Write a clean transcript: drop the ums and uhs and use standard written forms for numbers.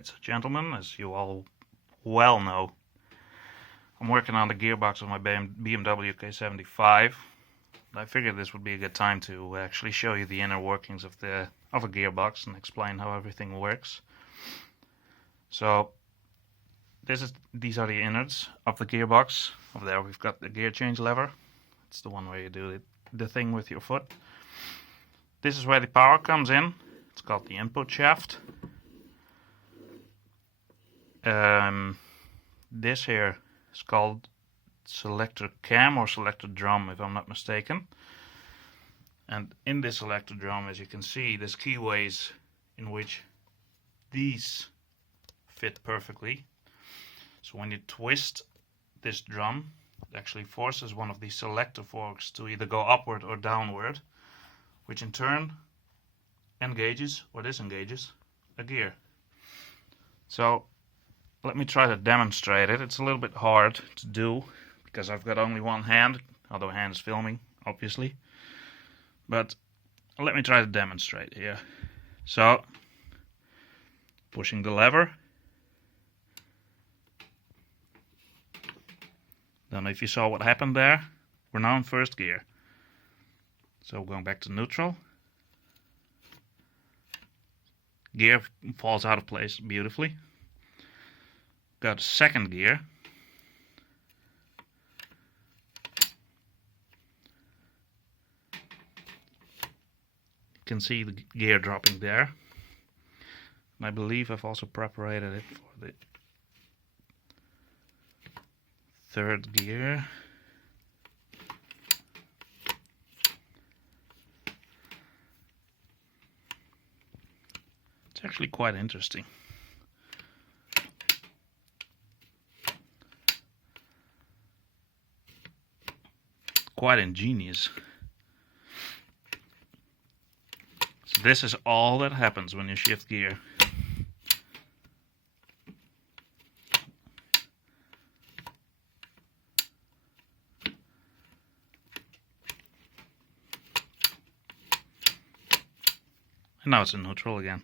Alright, so gentlemen, as you all well know, I'm working on the gearbox of my BMW K75. I figured this would be a good time to actually show you the inner workings of a gearbox and explain how everything works. So these are the innards of the gearbox. Over there we've got the gear change lever. It's the one where you do the thing with your foot. This is where the power comes in. It's called the input shaft. This here is called selector cam or selector drum, if I'm not mistaken. And in this selector drum, as you can see, there's keyways in which these fit perfectly. So when you twist this drum, it actually forces one of these selector forks to either go upward or downward, which in turn engages or disengages a gear. So let me try to demonstrate it. It's a little bit hard to do because I've got only one hand, other hand is filming, obviously. But let me try to demonstrate here. So, pushing the lever. Don't know if you saw what happened there. We're now in first gear. So going back to neutral. Gear falls out of place beautifully. Go to second gear. You can see the gear dropping there. And I believe I've also preparated it for the third gear. It's actually quite interesting. Quite ingenious. So this is all that happens when you shift gear. And now it's in neutral again.